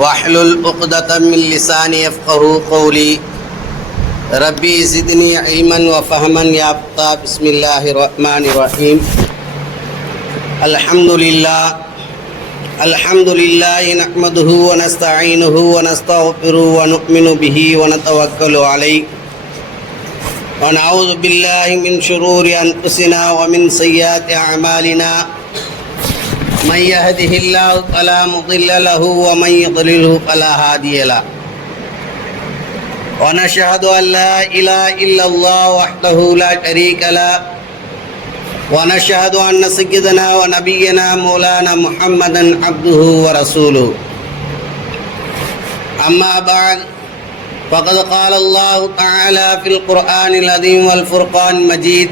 واحلل عقدة من لساني يفقهوا قولي ربي زدني علما وفهما يا فتى بسم الله الرحمن الرحيم الحمد لله نحمده ونستعينه ونستغفره ونؤمن به ونتوكل عليه ونعوذ بالله من شرور أنفسنا ومن سيئات أعمالنا من يهده الله فلا مضل له ومن يضلله فلا هادي له ونشهد أن لا إله إلا الله وحده لا شريك له ونشهد أن سيدنا ونبينا مولانا محمدا عبده ورسوله أما بعد فقد قال الله تعالى في القرآن العظيم والفرقان المجيد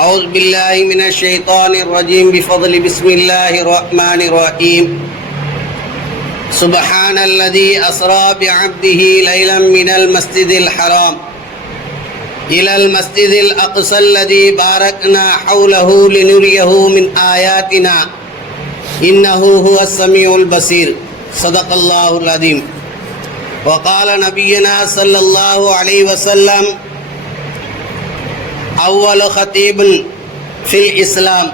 أعوذ بالله من الشيطان الرجيم بفضل بسم الله الرحمن الرحيم سبحان الذي أسرى بعبده ليلا من المسجد الحرام إلى المسجد الأقصى الذي باركنا حوله لنريه من آياتنا إنه هو السميع البصير صدق الله العظيم وقال نبينا صلى الله عليه وسلم أول خطيب في الإسلام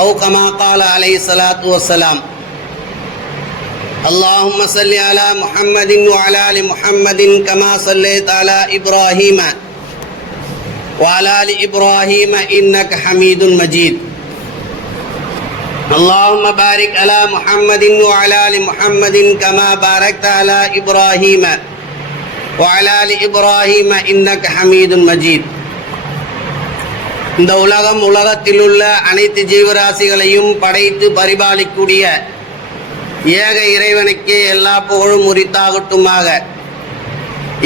أو كما قال عليه الصلاة والسلام اللهم صل على محمد وعلى آل محمد كما صليت على إبراهيم وعلى آل إبراهيم إنك حميد مجيد اللهم بارك على محمد وعلى آل محمد كما باركت على إبراهيم وعلى آل إبراهيم إنك حميد مجيد இந்த உலகத்தில் உள்ள அனைத்து ஜீவராசிகளையும் படைத்து பரிபாலிக்கூடிய ஏக இறைவனுக்கே எல்லா புகழும் உரித்தாகட்டுமாக.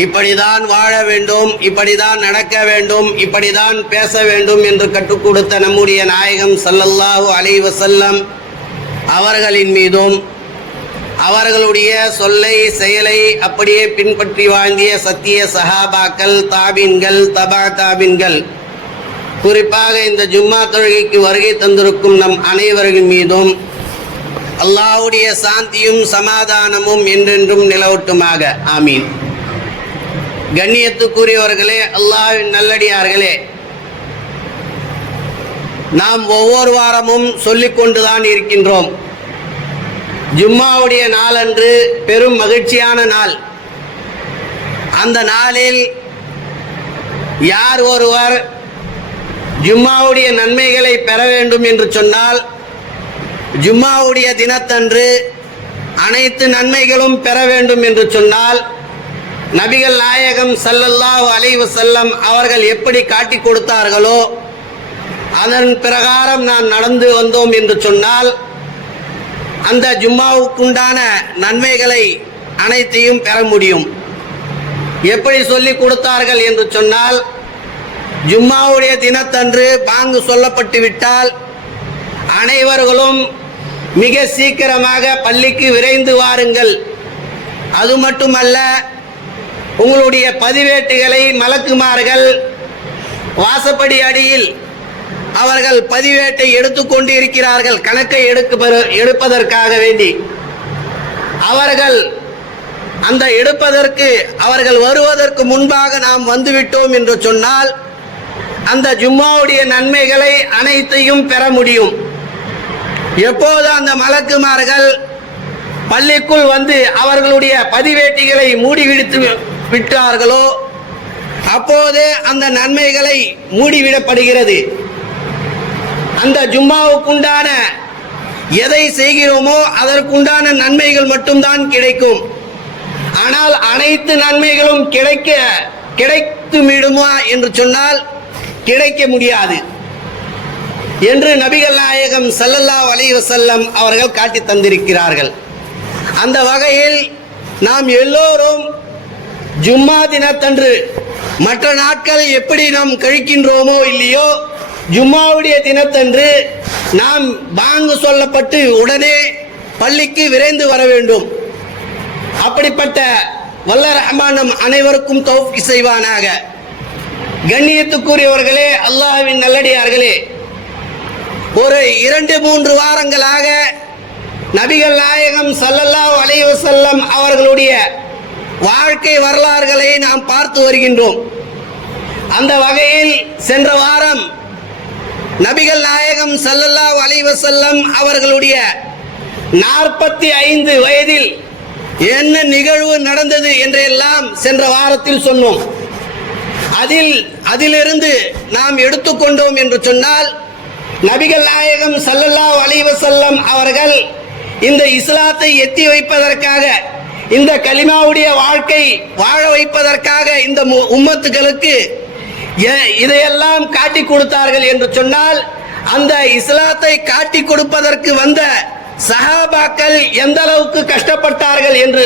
இப்படிதான் வாழ வேண்டும், இப்படிதான் நடக்க வேண்டும், இப்படிதான் பேச வேண்டும் என்று கற்றுக் கொடுத்த நம்முடைய நாயகம் ஸல்லல்லாஹு அலைஹி வஸல்லம் அவர்களின் மீதும் அவர்களுடைய சொல்லை செயலை அப்படியே பின்பற்றி வாழ்ந்திய சத்திய சஹாபாக்கள், தாபீன்கள், தபா தாபீன்கள், குறிப்பாக இந்த ஜும்மா தொழுகைக்கு வருகை தந்திருக்கும் நம் அனைவரின் மீதும் அல்லாஹ்வுடைய சாந்தியும் சமாதானமும் என்றென்றும் நிலவட்டுமாக. ஆமீன். கண்ணியத்துக்குரியவர்களே, அல்லாஹ்வின் நல்லடியார்களே, நாம் ஒவ்வொரு வாரமும் சொல்லிக்கொண்டுதான் இருக்கின்றோம், ஜும்மாவுடைய நாளன்று பெரும் மகிழ்ச்சியான நாள். அந்த நாளில் யார் ஒருவர் ஜும்மாவுடைய நன்மைகளை பெற வேண்டும் என்று சொன்னால், ஜும்மாவுடைய தினத்தன்று அனைத்து நன்மைகளும் பெற வேண்டும் என்று சொன்னால், நபிகள் நாயகம் ஸல்லல்லாஹு அலைஹி வஸல்லம் அவர்கள் எப்படி காட்டி கொடுத்தார்களோ அதன் பிரகாரம் நான் நடந்து வந்தோம் என்று சொன்னால், அந்த ஜும்மாவுக்குண்டான நன்மைகளை அனைத்தையும் பெற முடியும். எப்படி சொல்லி கொடுத்தார்கள் என்று சொன்னால், ஜும்மாவுடைய தினத்தன்று பாங்கு சொல்லப்பட்டு விட்டால் அனைவர்களும் மிக சீக்கிரமாக பள்ளிக்கு விரைந்து வாருங்கள். அது மட்டுமல்ல, உங்களுடைய பதிவேட்டுகளை மலக்குமார்கள் வாசப்படி அடியில் அவர்கள் பதிவேட்டை எடுத்துக்கொண்டு இருக்கிறார்கள், கணக்கை எடுப்பதற்காக வேண்டி. அவர்கள் அந்த எடுப்பதற்கு அவர்கள் வருவதற்கு முன்பாக நாம் வந்துவிட்டோம் என்று சொன்னால் அந்த ஜும்மாவுடைய நன்மைகளை அனைத்தையும் பெற முடியும். எப்போது அந்த மலக்குமார்கள் பள்ளிக்குள் வந்து அவர்களுடைய பதிவேட்டிகளை மூடிவிடுத்து விட்டார்களோ அப்போது அந்த நன்மைகளை மூடிவிடப்படுகிறது. அந்த ஜும்மாவுக்குண்டான எதை செய்கிறோமோ அதற்குண்டான நன்மைகள் மட்டும்தான் கிடைக்கும். ஆனால் அனைத்து நன்மைகளும் கிடைத்து விடுமா என்று சொன்னால் கிடைக்க முடியாது என்று நபிகள் நாயகம் ஸல்லல்லாஹு அலைஹி வஸல்லம் அவர்கள் காட்டி தந்திருக்கிறார்கள். அந்த வகையில் நாம் எல்லோரும் ஜும்மா தினத்தன்று மற்ற நாட்கள் எப்படி நாம் கழிக்கின்றோமோ இல்லையோ, ஜும்மாவுடைய தினத்தன்று நாம் பாங்கு சொல்லப்பட்டு உடனே பள்ளிக்கு விரைந்து வர வேண்டும். அப்படிப்பட்ட வல்ல ரஹ்மான் நம் அனைவருக்கும் தௌஃபீக் செய்வானாக. கண்ணியத்துக்குரியவர்களே, அல்லாஹ்வின் நல்லடியார்களே, ஒரு 2-3 வாரங்களாக நபிகள் நாயகம் ஸல்லல்லாஹு அலைஹி வஸல்லம் அவர்களுடைய வாழ்க்கை வரலாறுகளை நாம் பார்த்து வருகின்றோம். அந்த வகையில் சென்ற வாரம் நபிகள் நாயகம் ஸல்லல்லாஹு அலைஹி வஸல்லம் அவர்களுடைய 45 வயதில் என்ன நிகழ்வு நடந்தது என்றெல்லாம் சென்ற வாரத்தில் சொன்னோம். அதிலிருந்து நாம் எடுத்துக்கொண்டோம் என்று சொன்னால், நபிகள் நாயகம் ஸல்லல்லாஹு அலைஹி வஸல்லம் அவர்கள் இந்த இஸ்லாத்தை எத்தி வைப்பதற்காக, இந்த கலிமாவுடைய வாழ்க்கை வாழ வைப்பதற்காக இந்த உம்மத்துகளுக்கு இதையெல்லாம் காட்டி கொடுத்தார்கள் என்று சொன்னால், அந்த இஸ்லாத்தை காட்டி கொடுப்பதற்கு வந்த சஹாபாக்கள் எந்த அளவுக்கு கஷ்டப்பட்டார்கள் என்று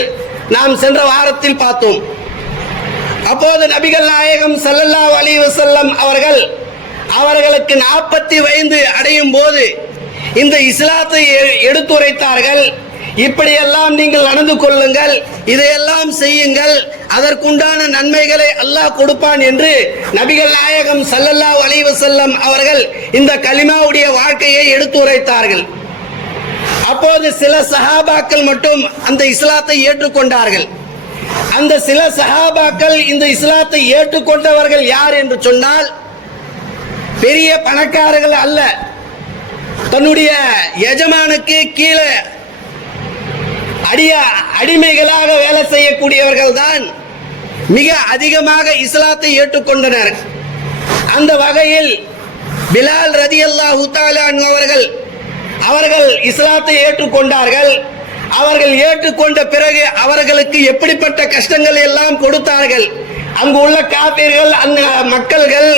நாம் சென்ற வாரத்தில் பார்த்தோம். அப்போது நபிகள் நாயகம் ஸல்லல்லாஹு அலைஹி வஸல்லம் அவர்களுக்கு 40 வயது அடையும் போது இந்த இஸ்லாத்தை எடுத்துரைத்தார்கள். இப்படியெல்லாம் நீங்கள் நடந்து கொள்ளுங்கள், இதையெல்லாம் செய்யுங்கள், அதற்குண்டான நன்மைகளை அல்லாஹ் கொடுப்பான் என்று நபிகள் நாயகம் ஸல்லல்லாஹு அலைஹி வஸல்லம் அவர்கள் இந்த கலிமாவுடைய வாழ்க்கையை எடுத்துரைத்தார்கள். அப்போது சில சஹாபாக்கள் மட்டும் அந்த இஸ்லாத்தை ஏற்றுக்கொண்டார்கள். அந்த சில சஹாபாக்கள் இந்த இஸ்லாத்தை ஏற்றுக்கொண்டவர்கள் யார் என்று சொன்னால், பெரிய பணக்காரர்கள் அல்ல, தன்னுடைய எஜமானுக்கு கீழே அடிமைகளாக வேலை செய்யக்கூடியவர்கள் தான் மிக அதிகமாக இஸ்லாத்தை ஏற்றுக்கொண்டனர். அந்த வகையில் பிலால் ரலியல்லாஹு தஆலா அன்ஹு அவர்கள் இஸ்லாத்தை ஏற்றுக்கொண்டார்கள். அவர்கள் ஏற்றுக்கொண்ட பிறகு அவர்களுக்கு எப்படிப்பட்ட கஷ்டங்கள் எல்லாம் கொடுத்தார்கள். அங்கு உள்ள காபிர்கள், அந்த மக்கள்கள்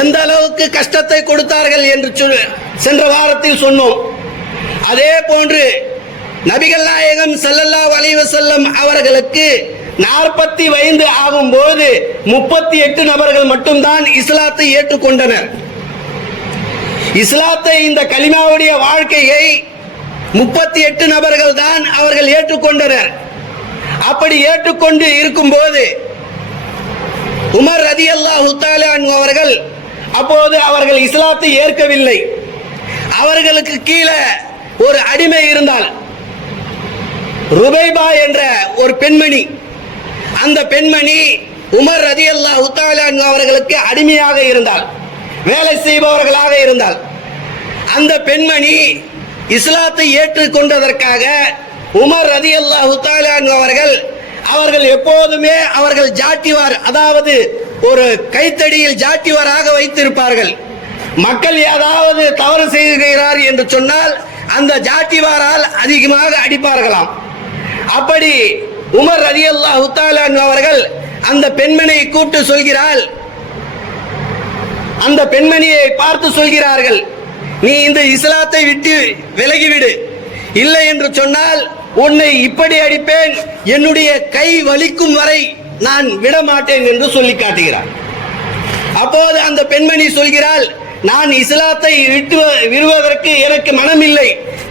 எந்த அளவுக்கு கஷ்டத்தை கொடுத்தார்கள் என்று சென்ற வாரத்தில் சொன்னோம். அதே போன்று நபிகள் நாயகம் ஸல்லல்லாஹு அலைஹி வஸல்லம் அவர்களுக்கு 40 வயது ஆகும்போது 38 நபர்கள் மட்டும்தான் இஸ்லாத்தை ஏற்றுக்கொண்டனர். இஸ்லாத்தை, இந்த கலிமாவுடைய வாழ்க்கையை 38 நபர்கள் தான் அவர்கள் ஏற்றுக்கொண்டனர். அப்படி ஏற்றுக்கொண்டு இருக்கும்போது உமர் ரலியல்லாஹு தஆலா அன்ஹு அப்போது அவர்கள் இஸ்லாத்தை ஏற்கவில்லை. அவர்களுக்கு கீழே ஒரு அடிமை இருந்தால், ருபைபா என்ற ஒரு பெண்மணி. அந்த பெண்மணி உமர் ரலியல்லாஹு தஆலா அன்ஹு அவர்களுக்கு அடிமையாக இருந்தால், வேலை செய்பவர்களாக இருந்தால், அந்த பெண்மணி இஸ்லாத்தை ஏற்றுக்கொண்டதற்காக உமர் ரலியல்லாஹு தஆலா அன்ஹு அவர்கள் எப்போதுமே அவர்கள் ஜாட்டிவார், அதாவது ஒரு கைத்தடியில் ஜாட்டிவாராக வைத்திருப்பார்கள். மக்கள் ஏதாவது தவறு செய்கிறார் என்று சொன்னால் அந்த ஜாட்டிவாரால் அதிகமாக அடிப்பார்களாம். அப்படி உமர் ரலியல்லாஹு தஆலா அன்ஹு அந்த பெண்மணியை கூப்பிட்டு சொல்கிறாள். அந்த பெண்மணியை பார்த்து சொல்கிறார்கள், நீ இந்த இஸ்லாத்தை விட்டு விலகிவிடு, இல்லை என்று சொன்னால் உன்னை இப்படி அடிப்பேன், என்னுடைய கை வலிக்கும் வரை நான் விட மாட்டேன் என்று சொல்லி காட்டுகிறார். அப்போது அந்த பெண்மணி சொல்கிறாள், நான் இஸ்லாத்தை விடுவதற்கு எனக்கு மனமில்லை,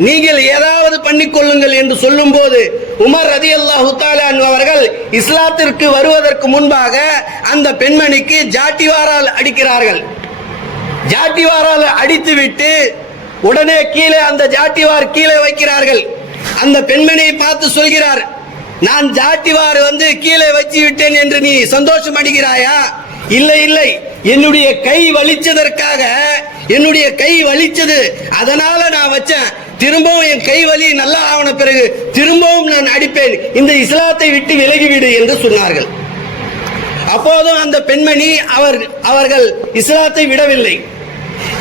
நீங்கள் ஏதாவது பண்ணிக்கொள்ளுங்கள் என்று சொல்லும் போது உமர் ரலியல்லாஹு தஆலா அன்ஹு இஸ்லாத்திற்கு வருவதற்கு முன்பாக அந்த பெண்மணிக்கு ஜாட்டிவாரால் அடிக்கிறார்கள். ஜாட்டிவாரால் அடித்துவிட்டு உடனே கீழே அந்த ஜாட்டிவார் கீழே வைக்கிறார்கள். அந்த பெண்மணியை பார்த்து சொல்கிறார், நான் ஜாட்டிவார் கீழே வச்சு விட்டேன் என்று நீ சந்தோஷம் அடைகிறாயா? இல்லை இல்லை, என்னுடைய கை வலிச்சதற்காக, என்னுடைய கை வலிச்சது அதனால நான் வச்சேன், திரும்பவும் என் கை வலி நல்லா ஆவன பிறகு திரும்பவும் நான் அடிப்பேன், இந்த இஸ்லாத்தை விட்டு விலகிவிடு என்று சொன்னார்கள். அப்போதும் அந்த பெண்மணி அவர்கள் இஸ்லாத்தை விடவில்லை.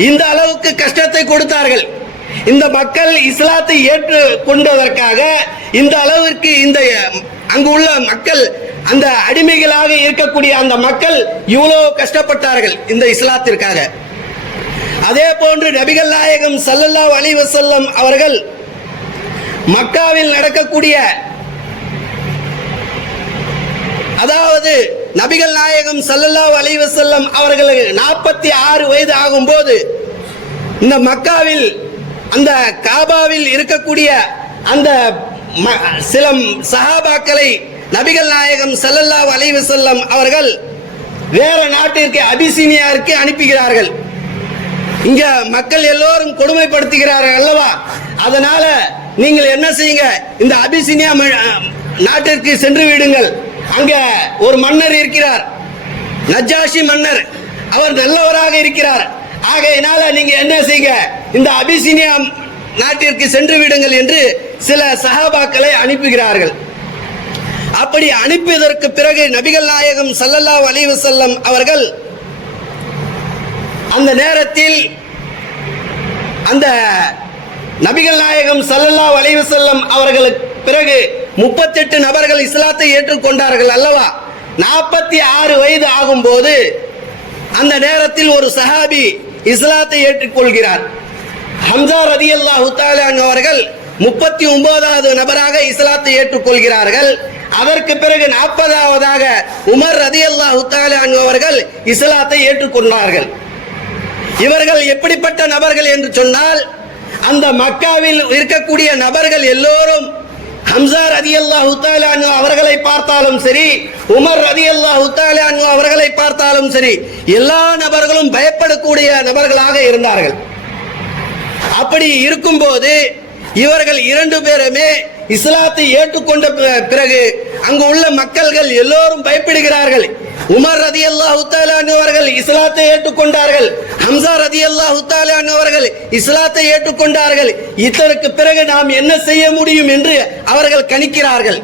இந்த அளவுக்கு கஷ்டத்தை கொடுத்தார்கள். இந்த மக்கள் இஸ்லாத்தை ஏற்று கொண்டதற்காக இந்த அளவிற்கு இந்த அங்கு உள்ள மக்கள், அந்த அடிமைகளாக இருக்கக்கூடிய அந்த மக்கள் இவ்வளவு கஷ்டப்பட்டார்கள் இந்த இஸ்லாத்திற்காக. அதே போன்று நபிகள் நாயகம் ஸல்லல்லாஹு அலைஹி வஸல்லம் அவர்கள் மக்காவில் நடக்கக்கூடிய, அதாவது நபிகள் நாயகம் ஸல்லல்லாஹு அலைஹி வஸல்லம் அவர்களுக்கு 46 வயது ஆகும்போது இந்த மக்காவில் அந்த காபாவில் இருக்கக்கூடிய அந்த சில சஹாபாக்களை நபிகள் நாயகம் ஸல்லல்லாஹு அலைஹி வஸல்லம் அவர்கள் வேற நாட்டிற்கு, அபிசீனியாவிற்கு அனுப்புகிறார்கள். இங்க மக்கள் எல்லோரும் கொடுமைப்படுத்துகிறார்கள் அல்லவா, அதனால நீங்கள் என்ன செய்யுங்க, இந்த அபிசினியா நாட்டிற்கு சென்று விடுங்கள். அங்க ஒரு மன்னர் இருக்கிறார், நஜாஷி மன்னர். அவர் நல்லவராக இருக்கிறார். ஆகையினால நீங்க என்ன செய்யுங்க, இந்த அபிசினியா நாட்டிற்கு சென்று விடுங்கள் என்று சில சஹாபாக்களை அனுப்புகிறார்கள். அப்படி அனுப்பியதற்கு பிறகு நபிகள் நாயகம் ஸல்லல்லாஹு அலைஹி வஸல்லம் அவர்கள் அந்த நேரத்தில் அந்த நபிகள் நாயகம் ஸல்லல்லாஹு அலைஹி வஸல்லம் அவர்களுக்கு பிறகு 38 நபர்கள் இஸ்லாத்தை ஏற்றுக்கொண்டார்கள் அல்லவா. 46 வயது ஆகும்போது அந்த நேரத்தில் ஒரு சஹாபி இஸ்லாத்தை ஏற்றுக்கொள்கிறார். ஹம்சா ரலியல்லாஹு தஆலா அன்ஹு அவர்கள் 39வது நபராக இஸ்லாத்தை ஏற்றுக்கொள்கிறார்கள். அதற்கு பிறகு 40வதாக உமர் ரலியல்லாஹு தஆலா அன்ஹு அவர்கள் இஸ்லாத்தை ஏற்றுக்கொண்டார்கள். இவர்கள் எப்படிப்பட்ட நபர்கள் என்று சொன்னால், அந்த மக்காவில் இருக்கக்கூடிய நபர்கள் எல்லோரும் ஹம்சா ரலியல்லாஹு தஆலா அன்ஹு அவர்களை பார்த்தாலும் சரி, உமர் ரலியல்லாஹு தஆலா அன்ஹு அவர்களை பார்த்தாலும் சரி, எல்லா நபர்களும் பயப்படக்கூடிய நபர்களாக இருந்தார்கள். அப்படி இருக்கும்போது இவர்கள் 2 பேருமே இஸ்லாத்தை ஏற்றுக்கொண்ட பிறகு அங்கு உள்ள மக்கள்கள் எல்லோரும் பயப்படுகிறார்கள். உமர் ரலியல்லாஹு தஆலா அன்ஹு அவர்கள் இஸ்லாத்தை ஏற்றுக்கொண்டார்கள், ஹம்சா ரலியல்லாஹு தஆலா அன்ஹு அவர்கள் இஸ்லாத்தை ஏற்றுக்கொண்டார்கள். இதற்கு பிறகு நாம் என்ன செய்ய முடியும் என்று அவர்கள் கணிக்கிறார்கள்.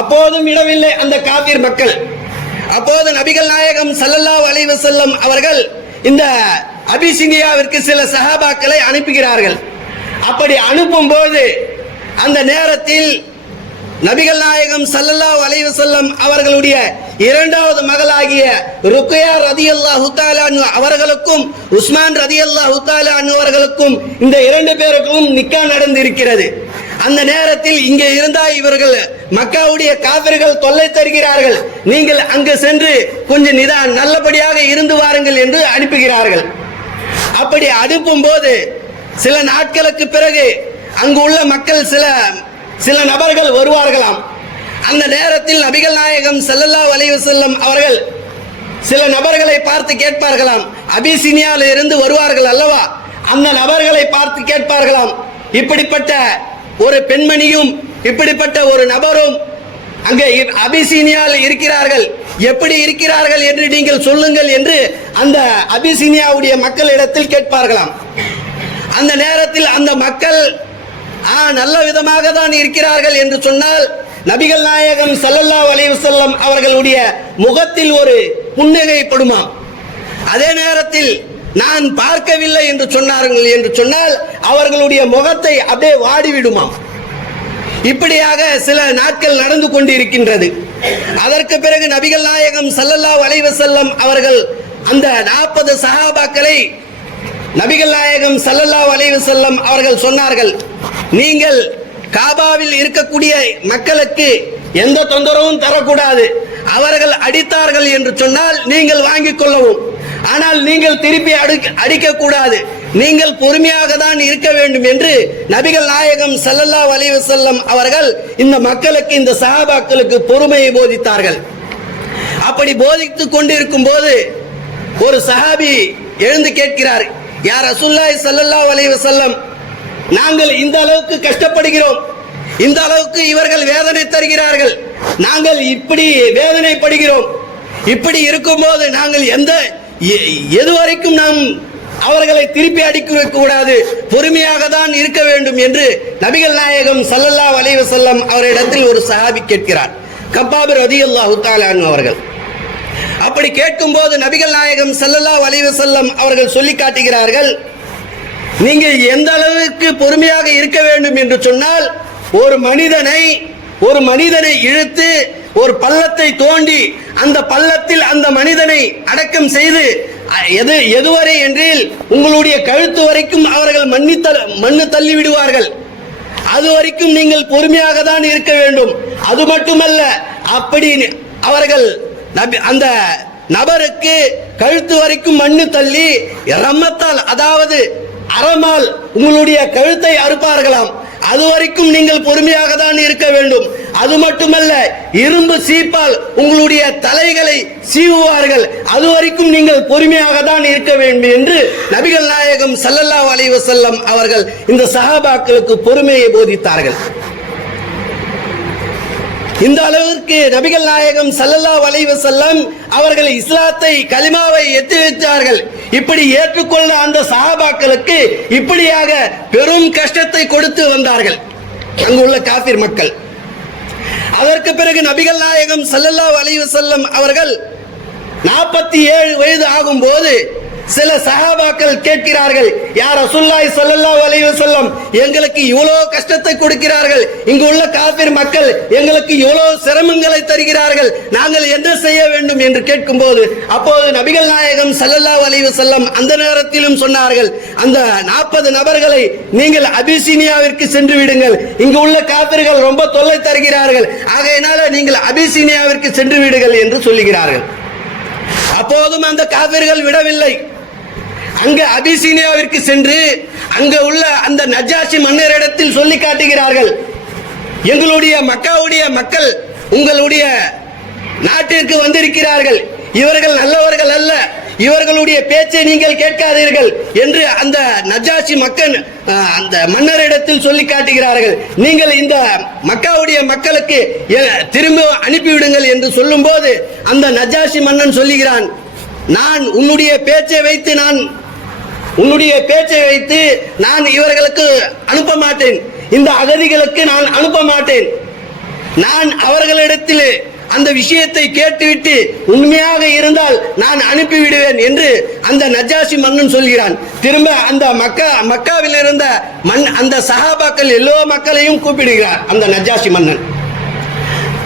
அப்போதும் இடவில்லை அந்த காபிர் மக்கள். அப்போது நபிகள் நாயகம் ஸல்லல்லாஹு அலைஹி வஸல்லம் அவர்கள் இந்த அபிசினியாவிற்கு சில சஹாபாக்களை அனுப்புகிறார்கள். அப்படி அனுப்பும்போது அந்த நேரத்தில் நபிகள் நாயகம் ஸல்லல்லாஹு அலைஹி வஸல்லம் அவர்களுடைய 2வது மகளாகிய ருக்யா ரலியல்லாஹு தஆலா அன்ஹு அவர்களுக்கும் உஸ்மான் ரலியல்லாஹு தஆலா அன்ஹு அவர்களுக்கும் இந்த 2 பேருக்கும் நிக்கா நடந்திருக்கிறது. அந்த நேரத்தில் இங்கே இருந்தா இவர்கள் மக்காவுடைய காபிர்கள் தொல்லை தருகிறார்கள், நீங்கள் அங்கு சென்று கொஞ்சம் நல்லபடியாக இருந்து வாருங்கள் என்று அனுப்புகிறார்கள். அப்படி அனுப்பும்போது சில நாட்களுக்கு பிறகு அங்கு உள்ள மக்கள் சில நபர்கள் வருவார்களாம். அந்த நேரத்தில் நபிகள் நாயகம் ஸல்லல்லாஹு அலைஹி வஸல்லம் அவர்கள் சில நபர்களை பார்த்து கேட்பார்களாம். அபிசினியாவில் இருந்து வருவார்கள் அல்லவா, அந்த நபர்களை பார்த்து கேட்பார்களாம், இப்படிப்பட்ட ஒரு பெண்மணியும் இப்படிப்பட்ட ஒரு நபரும் அங்கே அபிசினியாவில் இருக்கிறார்கள், எப்படி இருக்கிறார்கள் என்று நீங்கள் சொல்லுங்கள் என்று அந்த அபிசினியாவுடைய மக்களிடத்தில் கேட்பார்களாம். அந்த நேரத்தில் அந்த மக்கள் நல்ல விதமாக தான் இருக்கிறார்கள் என்று சொன்னால் நபிகள் நாயகம் ஸல்லல்லாஹு அலைஹி வஸல்லம் அவர்களுடைய முகத்தில் ஒரு புன்னகை படுமாம். அதே நேரத்தில் நான் பார்க்கவில்லை என்று சொன்னார்கள் என்று சொன்னால் அவர்களுடைய முகத்தை அப்படியே வாடிவிடுமாம். இப்படியாக சில நாட்கள் நடந்து கொண்டிருக்கின்றது. அதற்கு பிறகு நபிகள் நாயகம் ஸல்லல்லாஹு அலைஹி வஸல்லம் அவர்கள் அந்த 40 சஹாபாக்களை நபிகள் நாயகம் ஸல்லல்லாஹு அலைஹி வஸல்லம் அவர்கள் சொன்னார்கள், நீங்கள் காபாவில் இருக்கக்கூடிய மக்களுக்கு எந்த தொந்தரவும் தரக்கூடாது. அவர்கள் அடித்தார்கள் என்று சொன்னால் நீங்கள் வாங்கிக் கொள்ளவும், ஆனால் நீங்கள் திருப்பி அடிக்க கூடாது, நீங்கள் பொறுமையாக தான் இருக்க வேண்டும் என்று நபிகள் நாயகம் ஸல்லல்லாஹு அலைஹி வஸல்லம் அவர்கள் இந்த மக்களுக்கு, இந்த சஹாபாக்களுக்கு பொறுமையை போதித்தார்கள். அப்படி போதித்துக் கொண்டிருக்கும் போது ஒரு சஹாபி எழுந்து கேட்கிறார், யா ரசூலுல்லாஹி ஸல்லல்லாஹு அலைஹி வஸல்லம், நாங்கள் இந்த அளவுக்கு கஷ்டப்படுகிறோம், இந்த அளவுக்கு இவர்கள் வேதனை தருகிறார்கள், நாங்கள் இப்படி வேதனைப்படுகிறோம், இப்படி இருக்கும்போது நாங்கள் எதுவரைக்கும் நாம் அவர்களை திருப்பி அடிக்க கூடாது, பொறுமையாக தான் இருக்க வேண்டும் என்று நபிகள் நாயகம் ஸல்லல்லாஹு அலைஹி வஸல்லம் அவரிடத்தில் ஒரு சஹாபி கேட்கிறார், கப்பாப் ரலியல்லாஹு தஆலா அன்ஹு அவர்கள். அப்படி கேட்கும்போது நபிகள் நாயகம் ஸல்லல்லாஹு அலைஹி வஸல்லம் அவர்கள் சொல்லி காட்டுகிறார்கள், நீங்கள் எந்த அளவுக்கு பொறுமையாக இருக்க வேண்டும் என்று சொன்னால், ஒரு மனிதனை இழுத்து ஒரு பள்ளத்தை தோண்டி அந்த பள்ளத்தில் அந்த மனிதனை அடக்கம் செய்து எதுவரை என்றில் உங்களுடைய கழுத்து வரைக்கும் அவர்கள் மண்ணு தள்ளி விடுவார்கள், அது வரைக்கும் நீங்கள் பொறுமையாக தான் இருக்க வேண்டும். அது மட்டுமல்ல, அப்படி அவர்கள் அந்த நபருக்கு கழுத்து வரைக்கும் மண்ணு தள்ளி ரம்மத்தால், அதாவது அறமால் உங்களுடைய கழுத்தை அறுப்பார்களாம், அது வரைக்கும் நீங்கள் பொறுமையாக தான் இருக்க வேண்டும். அது மட்டுமல்ல, இரும்பு சீப்பால் உங்களுடைய தலைகளை சீவுவார்கள், அது வரைக்கும் நீங்கள் பொறுமையாக தான் இருக்க வேண்டும் என்று நபிகள் நாயகம் ஸல்லல்லாஹு அலைஹி வஸல்லம் அவர்கள் இந்த சஹாபாக்களுக்கு பொறுமையை போதித்தார்கள். இந்த அளவிற்கு நபிகள் நாயகம் ஸல்லல்லாஹு அலைஹி வஸல்லம் அவர்கள் இஸ்லாத்தை, கலிமாவை எத்தி வைத்தார்கள். இப்படி ஏற்றுக்கொண்ட அந்த சஹாபாக்களுக்கு இப்படியாக பெரும் கஷ்டத்தை கொடுத்து வந்தார்கள் அங்குள்ள காபிர் மக்கள். அதற்கு பிறகு நபிகள் நாயகம் ஸல்லல்லாஹு அலைஹி வஸல்லம் அவர்கள் 47 வயது ஆகும்போது சில சஹாபாக்கள் கேட்கிறார்கள், யா ரசூலுல்லாஹி ஸல்லல்லாஹு அலைஹி வஸல்லம், எங்களுக்கு இவ்வளவு கஷ்டத்தை கொடுக்கிறார்கள், இங்கு உள்ள காபிர் மக்கள் எங்களுக்கு இவ்வளவு சிரமங்களை தருகிறார்கள், நாங்கள் என்ன செய்ய வேண்டும் என்று கேட்கும்போது, அப்போது நபிகள் நாயகம் ஸல்லல்லாஹு அலைஹி வஸல்லம் அந்த நேரத்திலும் சொன்னார்கள், அந்த 40 நபர்களை நீங்கள் அபிசீனியாவிற்கு சென்று விடுங்கள், இங்கு உள்ள காபிர்கள் ரொம்ப தொல்லை தருகிறார்கள், ஆகையினால நீங்கள் அபிசீனியாவிற்கு சென்று விடுங்கள் என்று சொல்லுகிறார்கள். அப்போதும் அந்த காபிர்கள் விடவில்லை. அங்கு அபிசீனியாவிற்கு சென்று அங்கு உள்ள அந்த நஜாஷி மன்னரிடத்தில் சொல்லி காட்டுகிறார்கள், எங்களுடைய மக்காவுடைய மக்கள் உங்களுடைய நாட்டிற்கு வந்திருக்கிறார்கள், இவர்கள் நல்லவர்கள் அல்ல, இவர்களுடைய பேச்சை நீங்கள் கேட்காதீர்கள் என்று அந்த நஜாஷி மக்கள் அந்த மன்னரிடத்தில் சொல்லி காட்டுகிறார்கள். நீங்கள் இந்த மக்காவுடைய மக்களுக்கு திரும்ப அனுப்பிவிடுங்கள் என்று சொல்லும் போது அந்த நஜாஷி மன்னன் சொல்லுகிறான், நான் உன்னுடைய பேச்சை வைத்து நான் இவர்களுக்கு அனுப்ப மாட்டேன், இந்த அகதிகளுக்கு நான் அனுப்ப மாட்டேன், நான் அவர்களிடத்தில் அந்த விஷயத்தை கேட்டுவிட்டு உண்மையாக இருந்தால் நான் அனுப்பிவிடுவேன் என்று அந்த நஜாஷி மன்னன் சொல்கிறான். திரும்ப அந்த மக்காவில் இருந்த அந்த சஹாபாக்கள் எல்லா மக்களையும் கூப்பிடுகிறார். அந்த நஜாஷி மன்னன்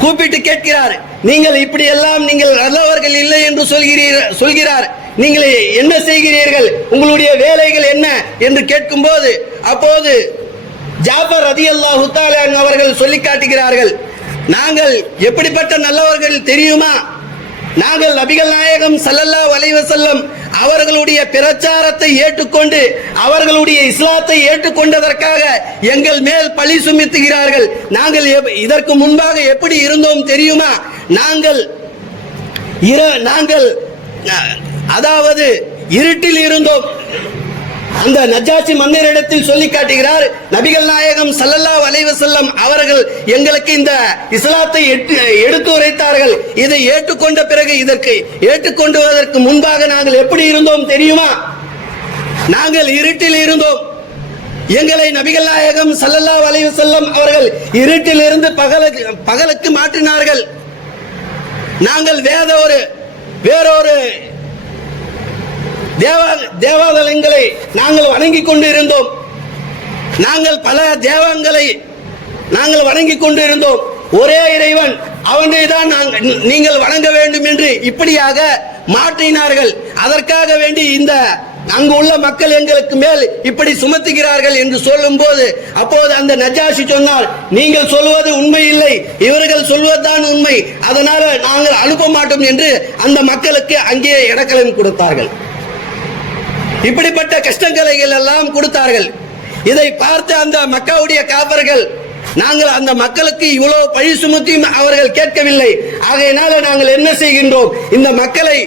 கூப்பிட்டு கேட்கிறார், நீங்கள் இப்படி எல்லாம் நீங்கள் நல்லவர்கள் இல்லை என்று சொல்கிறார், நீங்கள் என்ன செய்கிறீர்கள், உங்களுடைய வேலைகள் என்ன என்று கேட்கும்போது அப்போது ஜாஃபர் ரலியல்லாஹு தஆலா அவர்கள் சொல்லி காட்டுகிறார்கள், நாங்கள் எப்படிப்பட்ட நல்லவர்கள் தெரியுமா, நாங்கள் நபிகள் நாயகம் ஸல்லல்லாஹு அலைஹி வஸல்லம் அவர்களுடைய பிரச்சாரத்தை ஏற்றுக்கொண்டு அவர்களுடைய இஸ்லாத்தை ஏற்றுக்கொண்டதற்காக எங்கள் மேல் பழி சுமத்துகிறார்கள், நாங்கள் இதற்கு முன்பாக எப்படி இருந்தோம் தெரியுமா, நாங்கள் அதாவது இருட்டில் இருந்தோம். அந்த நஜாஷி மன்னரிடத்தில் சொல்லி காட்டுகிறார், நபிகள் நாயகம் ஸல்லல்லாஹு அலைஹி வஸல்லம் அவர்கள் எங்களுக்கு இந்த இஸ்லாத்தை எடுத்து உரைத்தார்கள், இதை ஏற்றுக்கொண்ட பிறகு இதற்கு ஏற்றுக்கொண்டுவதற்கு முன்பாக நாங்கள் எப்படி இருந்தோம் தெரியுமா, நாங்கள் இருட்டில் இருந்தோம், எங்களை நபிகள் நாயகம் ஸல்லல்லாஹு அலைஹி வஸல்லம் அவர்கள் இருட்டில் இருந்து பகலுக்கு மாற்றினார்கள், நாங்கள் வேறொரு தேவாலயங்களை நாங்கள் வணங்கிக் கொண்டு இருந்தோம், நாங்கள் பல தேவங்களை நாங்கள் வணங்கிக் கொண்டு இருந்தோம், ஒரே இறைவன் அவனை தான் நீங்கள் வணங்க வேண்டும் என்று இப்படியாக மாற்றினார்கள், அதற்காக வேண்டி இந்த அங்கு உள்ள மக்கள் எங்களுக்கு மேல் இப்படி சுமத்துகிறார்கள் என்று சொல்லும் போது அப்போது அந்த நஜாஷி சொன்னார், நீங்கள் சொல்வது உண்மை இல்லை, இவர்கள் சொல்வதுதான் உண்மை, அதனால நாங்கள் அனுப்ப மாட்டோம் என்று அந்த மக்களுக்கு அங்கே இடக்கலம் கொடுத்தார்கள். இப்படிப்பட்ட கஷ்டங்களை எல்லாம் கொடுத்தார்கள். இதை பார்த்து அந்த மக்காவுடைய காபர்கள், நாங்கள் அந்த மக்களுக்கு இவ்வளவு பழி சுமத்தியும் அவர்கள் கேட்கவில்லை, ஆகையினால நாங்கள் என்ன செய்கின்றோம், இந்த மக்களை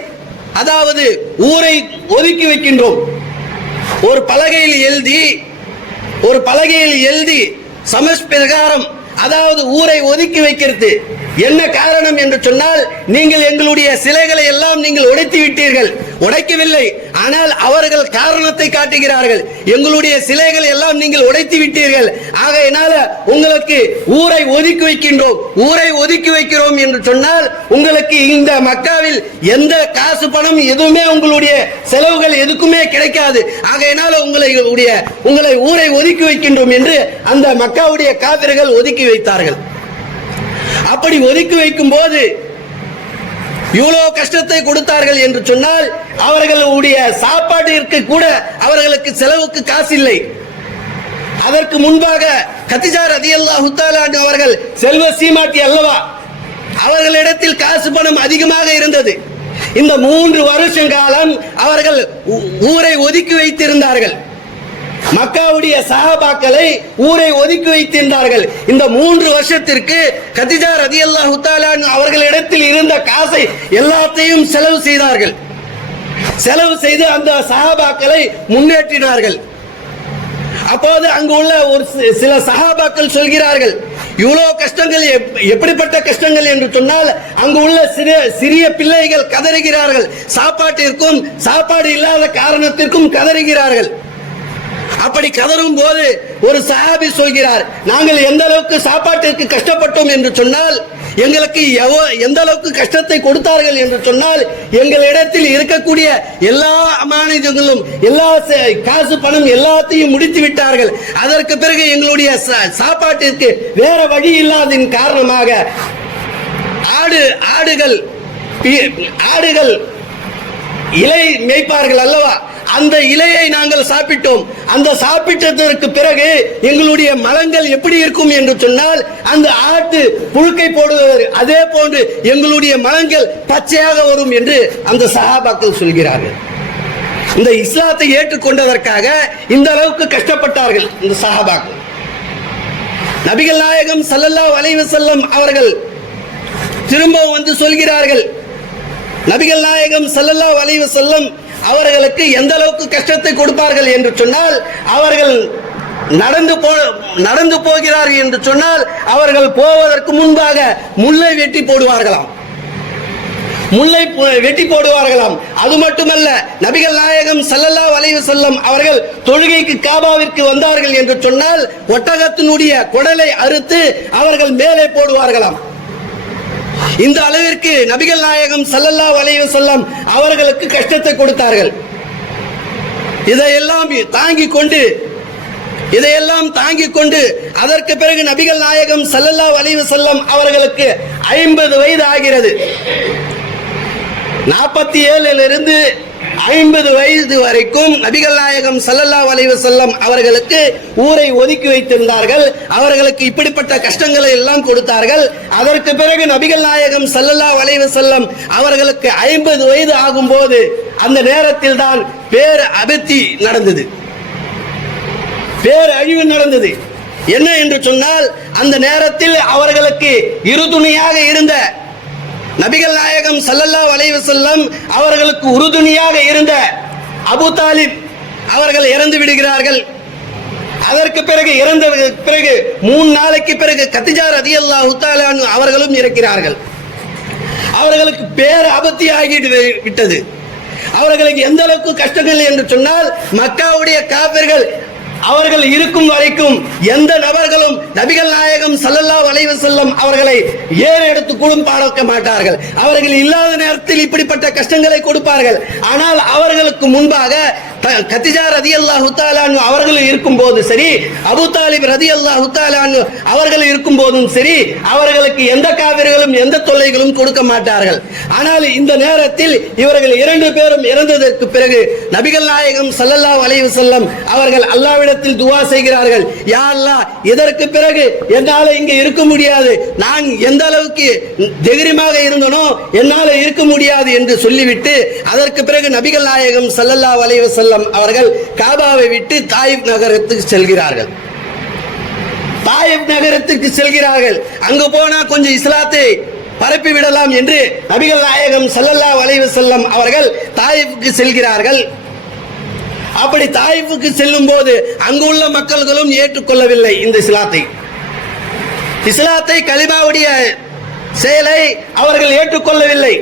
அதாவது ஊரை ஒதுக்கி வைக்கின்றோம், ஒரு பலகையில் எழுதி சமஸ் பிரகாரம் அதாவது ஊரை ஒதுக்கி வைக்கிறது. என்ன காரணம் என்று சொன்னால், நீங்கள் எங்களுடைய சிலைகளை எல்லாம் நீங்கள் உடைத்து விட்டீர்கள், உடைக்கவில்லை, ஆனால் அவர்கள் காரணத்தை காட்டுகிறார்கள், எங்களுடைய சிலைகளை எல்லாம் நீங்கள் உடைத்து விட்டீர்கள், ஆகையினால உங்களுக்கு ஊரை ஒதுக்கி வைக்கிறோம் என்று சொன்னால் உங்களுக்கு இந்த மக்காவில் எந்த காசு பணம் எதுவுமே உங்களுடைய செலவுகள் எதுக்குமே கிடைக்காது, ஆகையினால உங்களை ஊரை ஒதுக்கி வைக்கின்றோம் என்று அந்த மக்காவுடைய காபிர்கள் ஒதுக்கி வைத்தார்கள். அப்படி ஒதுக்கி வைக்கும் போது இவ்வளவு கஷ்டத்தை கொடுத்தார்கள் என்று சொன்னால், அவர்களுடைய சாப்பாட்டிற்கு கூட அவர்களுக்கு செலவுக்கு காசு இல்லை. அதற்கு முன்பாக கதீஜா ரலியல்லாஹு தஆலா அவர்கள் செல்வ சீமாட்டி அல்லவா, அவர்களிடத்தில் காசு பணம் அதிகமாக இருந்தது. இந்த 3 வருஷ காலம் அவர்கள் ஊரை ஒதுக்கி வைத்திருந்தார்கள். மக்காவுடைய சஹாபாக்களை ஊரை ஒதுக்கி வைத்திருந்தார்கள். இந்த 3 வருஷத்திற்கு கதீஜா ரலியல்லாஹு தஆலா அவர்களிடத்தில் இருந்த காசை எல்லாத்தையும் செலவு செய்தார்கள். செலவு செய்து அந்த சஹாபாக்களை முன்னேற்றினார்கள். அப்போது அங்கு உள்ள ஒரு சில சஹாபாக்கள் சொல்கிறார்கள், இவ்வளவு கஷ்டங்கள் எப்படிப்பட்ட கஷ்டங்கள் என்று சொன்னால், அங்கு உள்ள சிறிய பிள்ளைகள் கதறுகிறார்கள், சாப்பாடு இல்லாத காரணத்திற்கும் கதறுகிறார்கள். அப்படி கதறும் போது ஒரு சஹாபி சொல்கிறார், நாங்கள் எந்த அளவுக்கு சாப்பாட்டிற்கு கஷ்டப்பட்டோம் என்று சொன்னால், எங்களுக்கு எந்த அளவுக்கு கஷ்டத்தை கொடுத்தார்கள் என்று சொன்னால், எங்களிடத்தில் இருக்கக்கூடிய எல்லா அமானிதங்களும் எல்லா காசு பணம் எல்லாத்தையும் முடித்து விட்டார்கள். அதற்கு பிறகு எங்களுடைய சாப்பாட்டிற்கு வேற வழி இல்லாததின் காரணமாக ஆடுகள் இலை மேய்ப்பார்கள் அல்லவா, அந்த இலையை நாங்கள் சாப்பிட்டோம். அந்த சாப்பிட்டதற்கு பிறகு எங்களுடைய மலங்கள் எப்படி இருக்கும் என்று சொன்னால், அந்த ஆட்டு புழுக்கை போடுவது அதே போன்று எங்களுடைய மலங்கள் பச்சையாக வரும் என்று அந்த சஹாபாக்கள் சொல்கிறார்கள். இந்த இஸ்லாத்தை ஏற்றுக்கொண்டதற்காக இந்த அளவுக்கு கஷ்டப்பட்டார்கள் இந்த சஹாபாக்கள். நபிகள் நாயகம் ஸல்லல்லாஹு அலைஹி வஸல்லம் அவர்கள் திரும்பவும் வந்து சொல்கிறார்கள், நபிகள் நாயகம் ஸல்லல்லாஹு அலைஹி வஸல்லம் அவர்களுக்கு எந்த அளவுக்கு கஷ்டத்தை கொடுப்பார்கள் என்று சொன்னால், அவர்கள் நடந்து போகிறார்கள் என்று சொன்னால், அவர்கள் போவதற்கு முன்பாக முல்லை வெட்டி போடுவார்களாம். அது மட்டுமல்ல, நபிகள் நாயகம் ஸல்லல்லாஹு அலைஹி வஸல்லம் அவர்கள் தொழுகைக்கு காபாவிற்கு வந்தார்கள் என்று சொன்னால், ஒட்டகத்தினுடைய குடலை அறுத்து அவர்கள் மேலே போடுவார்களாம். இந்த அளவிற்கு நபிகள் நாயகம் ஸல்லல்லாஹு அலைஹி வஸல்லம் அவர்களுக்கு கஷ்டத்தை கொடுத்தார்கள். இதையெல்லாம் தாங்கிக் கொண்டு அதற்கு பிறகு நபிகள் நாயகம் ஸல்லல்லாஹு அலைஹி வஸல்லம் அவர்களுக்கு 50 வயது ஆகிறது. 47 50 வயது வரைக்கும் நபிகள் நாயகம் ஸல்லல்லாஹு அலைஹி வஸல்லம் அவர்களுக்கு ஊரை ஒதுக்கி வைத்திருந்தார்கள். அவர்களுக்கு இப்படிப்பட்ட கஷ்டங்களை எல்லாம் கொடுத்தார்கள். அதற்கு பிறகு நபிகள் நாயகம் ஸல்லல்லாஹு அலைஹி வஸல்லம் அவர்களுக்கு 50 வயது ஆகும்போது அந்த நேரத்தில் தான் பேரழிவு நடந்தது. என்ன என்று சொன்னால், அந்த நேரத்தில் அவர்களுக்கு இறுதுணையாக இருந்த நபிகள் நாயகம் ஸல்லல்லாஹு அலைஹி வஸல்லம் அவர்களுக்கு உறுதுணையாக இருந்த அபூ தாலிப் அவர்கள் இறந்து விடுகிறார்கள். அதற்கு பிறகு இறந்த பிறகு 3 நாளைக்கு பிறகு கதீஜா ரலியல்லாஹு தஆலா அவர்களும் இறக்கிறார்கள். அவர்களுக்கு பேராபத்து ஆகிவிட்டது. அவர்களுக்கு எந்த அளவுக்கு கஷ்டங்கள் என்று சொன்னால், மக்காவுடைய காபிர்கள் அவர்கள் இருக்கும் வரைக்கும் எந்த நபர்களும் நபிகள் நாயகம் ஸல்லல்லாஹு அலைஹி வஸல்லம் அவர்களை ஏறெடுத்து கூட பார்க்க மாட்டார்கள். அவர்கள் இல்லாத நேரத்தில் இப்படிப்பட்ட கஷ்டங்களை கொடுப்பார்கள். ஆனால் அவர்களுக்கு முன்பாக கதீஜா ரலியல்லாஹு தஆலா அவர்கள் இருக்கும் போது சரி, அபூ தாலிப் ரலியல்லாஹு தஆலா அவர்கள் இருக்கும் போதும் சரி, அவர்களுக்கு எந்த காபிர்களும் எந்த தொல்லைகளும் கொடுக்க மாட்டார்கள். ஆனால் இந்த நேரத்தில் இவர்கள் 2 பேரும் இறந்ததற்கு பிறகு நபிகள் நாயகம் ஸல்லல்லாஹு அலைஹி வஸல்லம் அவர்கள் அல்லாஹ்விடத்தில் துஆ செய்கிறார்கள், யா அல்லாஹ், இதற்கு பிறகு என்னால் இங்கே இருக்க முடியாது, நான் எந்த அளவுக்கு தைரியமாக இருந்தனோ என்னால் இருக்க முடியாது என்று சொல்லிவிட்டு அதற்கு பிறகு நபிகள் நாயகம் ஸல்லல்லாஹு அலைஹி வஸல்லம் அவர்கள் காபாவை விட்டு தாயிப் நகரத்துக்கு செல்கிறார்கள். அங்கு போனா கொஞ்சம் இஸ்லாத்தை பரப்பி விடலாம் என்று நபிகள் நாயகம் ஸல்லல்லாஹு அலைஹி வஸல்லம் அவர்கள் தாயிஃபுக்கு செல்கிறார்கள். அப்படி தாயிஃபுக்கு செல்லும் போது அங்குள்ள மக்கள்களும் ஏற்றுக்கொள்ளவில்லை இந்த இஸ்லாத்தை கலிமாவுடைய செயலை அவர்கள் ஏற்றுக்கொள்ளவில்லை.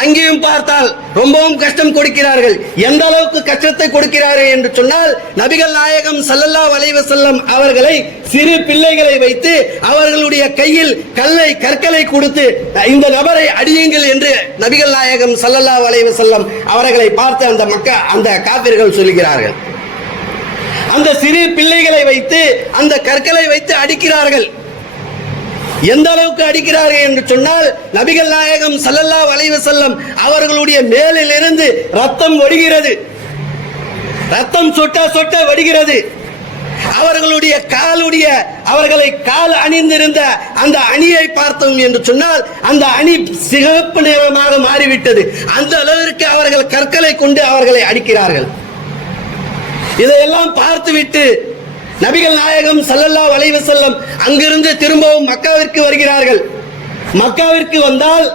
அங்கேயும் பார்த்தால் ரொம்பவும் கஷ்டம் கொடுக்கிறார்கள். எந்த அளவுக்கு கஷ்டத்தை கொடுக்கிறார்கள் என்று சொன்னால், நபிகள் நாயகம் ஸல்லல்லாஹு அலைஹி வஸல்லம் அவர்களை சிறு பிள்ளைகளை வைத்து அவர்களுடைய கையில் கற்களை கொடுத்து இந்த நபரை அடியுங்கள் என்று நபிகள் நாயகம் ஸல்லல்லாஹு அலைஹி வஸல்லம் அவர்களை பார்த்து அந்த காபிர்கள் சொல்கிறார்கள். அந்த சிறு பிள்ளைகளை வைத்து அந்த கற்களை வைத்து அடிக்கிறார்கள். எந்த அளவுக்கு அடிக்கிறார்கள் என்று சொன்னால், நபிகள் நாயகம் ஸல்லல்லாஹு அலைஹி வஸல்லம் அவர்களுடைய மேலில் இருந்து ரத்தம் வடிகிறது. ரத்தம் சொட்ட வடிகிறது. அவர்களை கால் அணிந்திருந்த அந்த அணியை பார்த்தோம் என்று சொன்னால், அந்த அணி சிகப்பு நிறமாக மாறிவிட்டது. அந்த அளவிற்கு அவர்கள் கற்களை கொண்டு அவர்களை அடிக்கிறார்கள். இதையெல்லாம் பார்த்துவிட்டு நபிகள் நாயகம் ஸல்லல்லாஹு அலைஹி வஸல்லம் அங்கிருந்து திரும்பவும் மக்காவிற்கு வருகிறார்கள். மக்காவிற்கு வந்தால்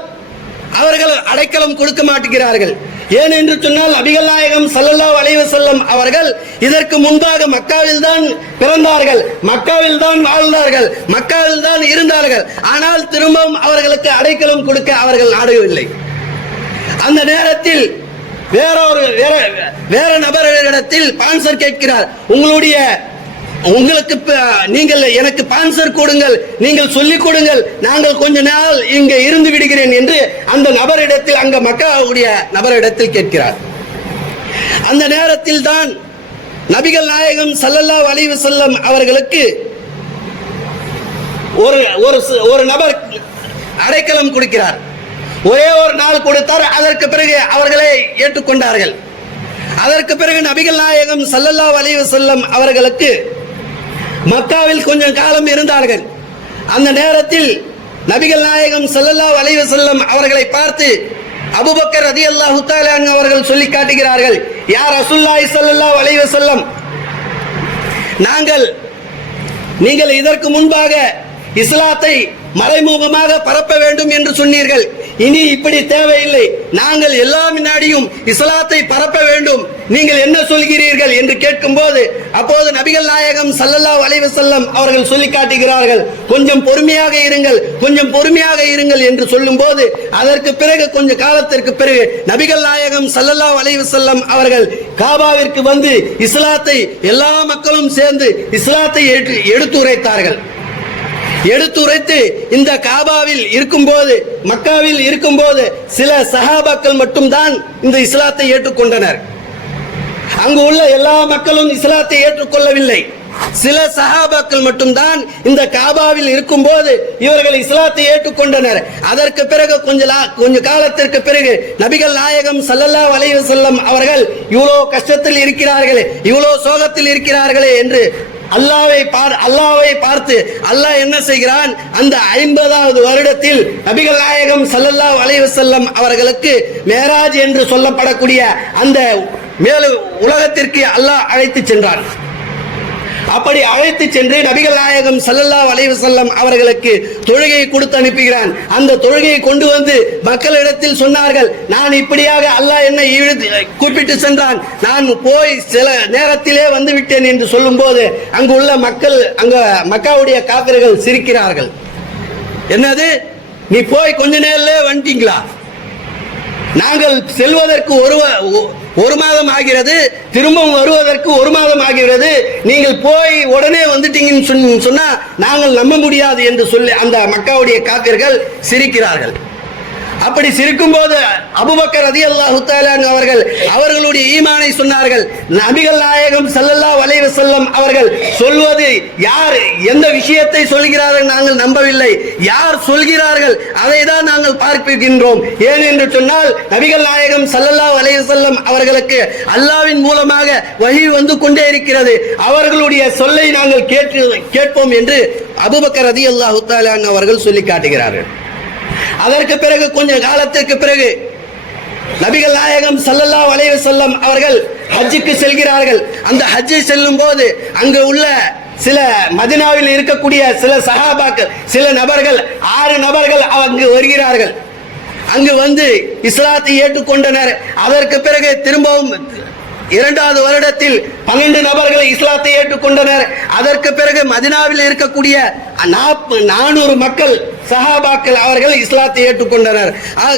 அவர்கள் அடைக்கலம் கொடுக்க மாட்டேங்கிறார்கள். ஏன் என்று சொன்னால் நபிகள் நாயகம் ஸல்லல்லாஹு அலைஹி வஸல்லம் அவர்கள் இதற்கு முன்பாக மக்காவில் தான் பிறந்தார்கள், மக்காவில் தான் வாழ்ந்தார்கள், மக்காவில் தான் இருந்தார்கள். ஆனால் திரும்பவும் அவர்களுக்கு அடைக்கலம் கொடுக்க அவர்கள் நாடவில்லை. அந்த நேரத்தில் வேற நபரிடத்தில் பான்சர் கேட்கிறார். உங்களுக்கு நீங்கள் எனக்கு பான்சர் கொடுங்கள், நீங்கள் சொல்லிக் கொடுங்கள், நாங்கள் கொஞ்ச நாள் இங்கே இருந்து விடுகிறேன் என்று அந்த நபரிடத்தில், அங்க மக்காவுடைய நபரிடத்தில் கேட்கிறார். அந்த நேரத்தில் தான் நபிகள் நாயகம் ஸல்லல்லாஹு அலைஹி வஸல்லம் அவர்களுக்கு ஒரு நபர் அடைக்கலம் கொடுக்கிறார். ஒரே ஒரு நாள் கொடுத்தார். அதற்கு பிறகு அவர்களை ஏற்றுக்கொண்டார்கள். அதற்கு பிறகு நபிகள் நாயகம் ஸல்லல்லாஹு அலைஹி வஸல்லம் அவர்களுக்கு மக்காவில் கொஞ்சம் காலம் இருந்தார்கள். அந்த நேரத்தில் நபிகள் நாயகம் ஸல்லல்லாஹு அலைஹி வஸல்லம் அவர்களை பார்த்து அபூபக்கர் ரலியல்லாஹு தஆலா அன்ஹு அவர்கள் சொல்லி காட்டுகிறார்கள், யா ரசூலுல்லாஹி ஸல்லல்லாஹு அலைஹி வஸல்லம், நீங்கள் இதற்கு முன்பாக இஸ்லாத்தை மறைமுகமாக பரப்ப வேண்டும் என்று சொன்னீர்கள். இனி இப்படி தேவையில்லை, நாங்கள் எல்லா முன்னாடியும் இஸ்லாத்தை பரப்ப வேண்டும், நீங்கள் என்ன சொல்கிறீர்கள் என்று கேட்கும்போது அப்போது நபிகள் நாயகம் ஸல்லல்லாஹு அலைஹி வஸல்லம் அவர்கள் சொல்லி காட்டுகிறார்கள், கொஞ்சம் பொறுமையாக இருங்கள், கொஞ்சம் பொறுமையாக இருங்கள் என்று சொல்லும்போது அதற்கு பிறகு கொஞ்ச காலத்திற்கு பிறகு நபிகள் நாயகம் ஸல்லல்லாஹு அலைஹி வஸல்லம் அவர்கள் காபாவிற்கு வந்து இஸ்லாத்தை எல்லா மக்களும் சேர்ந்து இஸ்லாத்தை எடுத்துரைத்தார்கள். எடுத்துரைத்து இந்த காபாவில் இருக்கும்போது, மக்காவில் இருக்கும்போது சில சஹாபாக்கள் மட்டும்தான் இந்த இஸ்லாத்தை ஏற்றுக்கொண்டனர். அங்கு உள்ள எல்லா மக்களும் இஸ்லாத்தை ஏற்றுக்கொள்ளவில்லை. சில சஹாபாக்கள் மட்டும்தான் இந்த காபாவில் இருக்கும்போது இவர்கள் இஸ்லாத்தை ஏற்றுக்கொண்டனர். அதற்கு பிறகு கொஞ்ச காலத்திற்கு பிறகு நபிகள் நாயகம் ஸல்லல்லாஹு அலைஹி வஸல்லம் அவர்கள் இவ்வளோ கஷ்டத்தில் இருக்கிறார்களே, இவ்வளோ சோகத்தில் இருக்கிறார்களே என்று அல்லாஹ்வை பார்த்து அல்லாஹ் என்ன செய்கிறான், அந்த 50வது வருடத்தில் நபிகள் நாயகம் ஸல்லல்லாஹு அலைஹி வஸல்லம் அவர்களுக்கு மேராஜ் என்று சொல்லப்படக்கூடிய அந்த மேல் உலகத்திற்கு அல்லாஹ் அழைத்து சென்றான். அப்படி அழைத்து சென்று நபிகள் நாயகம் ஸல்லல்லாஹு அலைஹி வஸல்லம் அவர்களுக்கு தொழுகையை கொடுத்து அனுப்புகிறான். அந்த தொழுகையை கொண்டு வந்து மக்களிடத்தில் சொன்னார்கள், நான் இப்படியாக அல்லாஹ் என்னை கூப்பிட்டு சென்றான், நான் போய் சில நேரத்திலே வந்து விட்டேன் என்று சொல்லும் போது அங்கு உள்ள மக்கள், அங்க மக்காவுடைய காபிர்கள் சிரிக்கிறார்கள். என்னது, நீ போய் கொஞ்ச நேரத்திலே வந்துட்டீங்களா? நாங்கள் செல்வதற்கு ஒரு மாதம் ஆகிறது, திரும்பவும் வருவதற்கு ஒரு மாதம் ஆகிறது, நீங்கள் போய் உடனே வந்துட்டீங்கன்னு சொன்னா நாங்கள் நம்ப முடியாது என்று சொல்லி அந்த மக்காவுடைய காபிர்கள் சிரிக்கிறார்கள். அப்படி சிரிக்கும் போது அபூபக்கர் ரலியல்லாஹு தஆலா அவர்கள் அவர்களுடைய ஈமானை சொன்னார்கள். நபிகள் நாயகம் ஸல்லல்லாஹு அலைஹி வஸல்லம் அவர்கள் சொல்வது யார் எந்த விஷயத்தை சொல்கிறார்கள் நாங்கள் நம்பவில்லை, யார் சொல்கிறார்கள் அதை தான் நாங்கள் பார்க்கின்றோம். ஏன் என்று சொன்னால் நபிகள் நாயகம் ஸல்லல்லாஹு அலைஹி வஸல்லம் அவர்களுக்கு அல்லாஹ்வின் மூலமாக வஹி வந்து கொண்டே இருக்கிறது, அவர்களுடைய சொல்லை நாங்கள் கேட்போம் என்று அபூபக்கர் ரலியல்லாஹு தஆலா அவர்கள் சொல்லி காட்டுகிறார்கள். அதற்கு பிறகு கொஞ்ச காலத்திற்கு பிறகு நபிகள் நாயகம் ஸல்லல்லாஹு அலைஹி வஸல்லம் அவர்கள் ஹஜ்ஜுக்கு செல்கிறார்கள். அந்த ஹஜ்ஜை செல்லும் போது அங்கு உள்ள சில மதீனாவில் இருக்கக்கூடிய சில சஹாபாக்கள், சில நபர்கள், 6 நபர்கள் அங்கு வருகிறார்கள். அங்கு வந்து இஸ்லாத்தை ஏற்றுக்கொண்டனர். அதற்கு பிறகு திரும்பவும் 2வது வருடத்தில் 12 நபர்களை இஸ்லாத்தை ஏற்றுக்கொண்டனர். அதற்கு பிறகு மதீனாவில் இருக்கக்கூடிய 400 மக்கள் சஹாபாக்கள் அவர்கள் இஸ்லாத்தை ஏற்றுக்கொண்டனர்.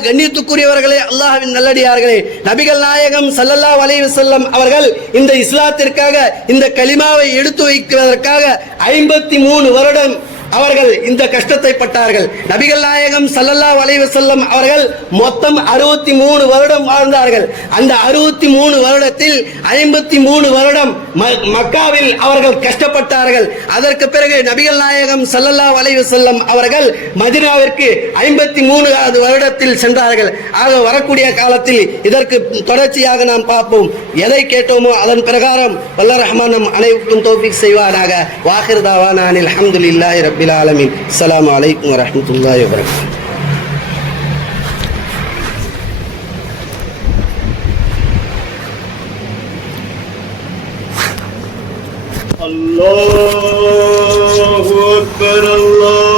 கண்ணியத்துக்குரியவர்களே, அல்லாஹ்வின் நல்லடியார்களே, நபிகள் நாயகம் ஸல்லல்லாஹு அலைஹி வஸல்லம் அவர்கள் இந்த இஸ்லாத்திற்காக, இந்த கலிமாவை எடுத்து வைப்பதற்காக 53 வருடம் அவர்கள் இந்த கஷ்டத்தை பட்டார்கள். நபிகள் நாயகம் ஸல்லல்லாஹு அலைஹி வஸல்லம் அவர்கள் மொத்தம் 63 வருடம் வாழ்ந்தார்கள். அந்த 63 வருடத்தில் 53 வருடம் மக்காவில் அவர்கள் கஷ்டப்பட்டார்கள். அதற்கு பிறகு நபிகள் நாயகம் ஸல்லல்லாஹு அலைஹி வஸல்லம் அவர்கள் மதீனாவிற்கு 53வது வருடத்தில் சென்றார்கள். ஆக வரக்கூடிய காலத்தில் இதற்கு தொடர்ச்சியாக நாம் பார்ப்போம். எதை கேட்டோமோ அதன் பிரகாரம் வல்ல ரஹ்மான் நம் அனைவருக்கும் தௌஃபீக் செய்வானாக. வாஹிர் தாவானா அனில் ஹம்துலில்லாஹி ரப்பில் ஆலமீன். அஸ்ஸலாமு அலைக்கும் வரஹ்மத்துல்லாஹி வபரகாத்துஹு. الله أكبر الله